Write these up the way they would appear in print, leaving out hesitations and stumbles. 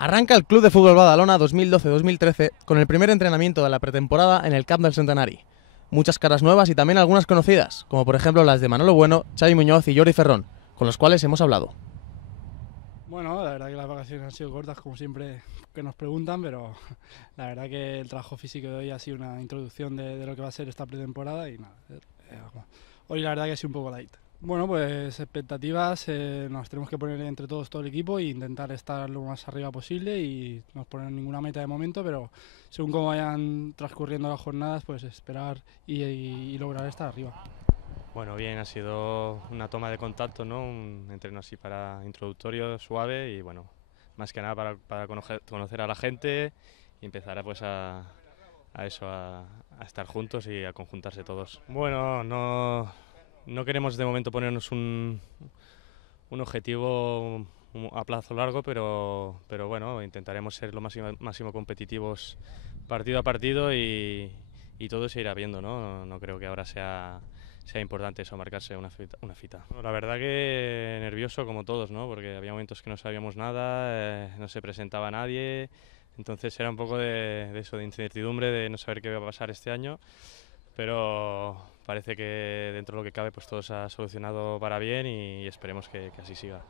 Arranca el Club de Fútbol Badalona 2012-2013 con el primer entrenamiento de la pretemporada en el Camp del Centenari. Muchas caras nuevas y también algunas conocidas, como por ejemplo las de Manolo Bueno, Xavi Muñoz y Jordi Ferrón, con los cuales hemos hablado. Bueno, la verdad que las vacaciones han sido cortas, como siempre que nos preguntan, pero la verdad que el trabajo físico de hoy ha sido una introducción de lo que va a ser esta pretemporada y nada, hoy la verdad que ha sido un poco light. Bueno, pues expectativas, nos tenemos que poner entre todos todo el equipo e intentar estar lo más arriba posible y no poner ninguna meta de momento, pero según cómo vayan transcurriendo las jornadas, pues esperar y lograr estar arriba. Bueno, bien, ha sido una toma de contacto, ¿no? Un entreno así para introductorio, suave y bueno, más que nada para conocer a la gente y empezar a estar juntos y a conjuntarse todos. Bueno, no queremos de momento ponernos un objetivo a plazo largo, pero bueno, intentaremos ser lo máximo competitivos partido a partido y todo se irá viendo, ¿no? No creo que ahora sea importante eso, marcarse una cita. Bueno, la verdad que nervioso como todos, ¿no? Porque había momentos que no sabíamos nada, no se presentaba nadie, entonces era un poco de eso, de incertidumbre, de no saber qué va a pasar este año, pero parece que dentro de lo que cabe pues todo se ha solucionado para bien y esperemos que así siga.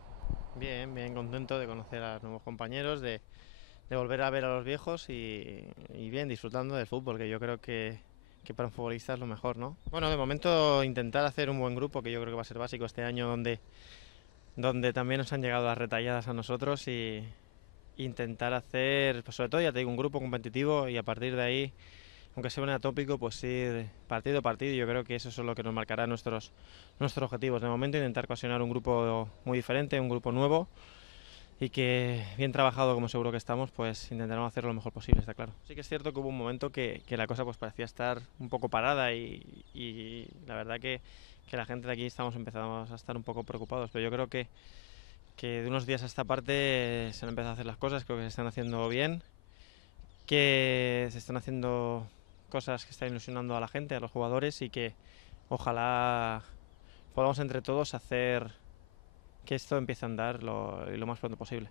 Bien, bien contento de conocer a los nuevos compañeros, de volver a ver a los viejos y bien, disfrutando del fútbol, que yo creo que para un futbolista es lo mejor, ¿no? Bueno, de momento intentar hacer un buen grupo, que yo creo que va a ser básico este año, donde también nos han llegado las retalladas a nosotros y intentar hacer, pues sobre todo ya te digo, un grupo competitivo y a partir de ahí, aunque sea un atópico, pues ir partido a partido. Yo creo que eso es lo que nos marcará nuestros objetivos. De momento intentar cohesionar un grupo muy diferente, un grupo nuevo y que bien trabajado como seguro que estamos, pues intentaremos hacerlo lo mejor posible, está claro. Sí que es cierto que hubo un momento que la cosa pues parecía estar un poco parada y la verdad que la gente de aquí estamos empezando a estar un poco preocupados, pero yo creo que de unos días a esta parte se han empezado a hacer las cosas, creo que se están haciendo bien, que se están haciendo cosas que están ilusionando a la gente, a los jugadores y que ojalá podamos entre todos hacer que esto empiece a andar lo más pronto posible.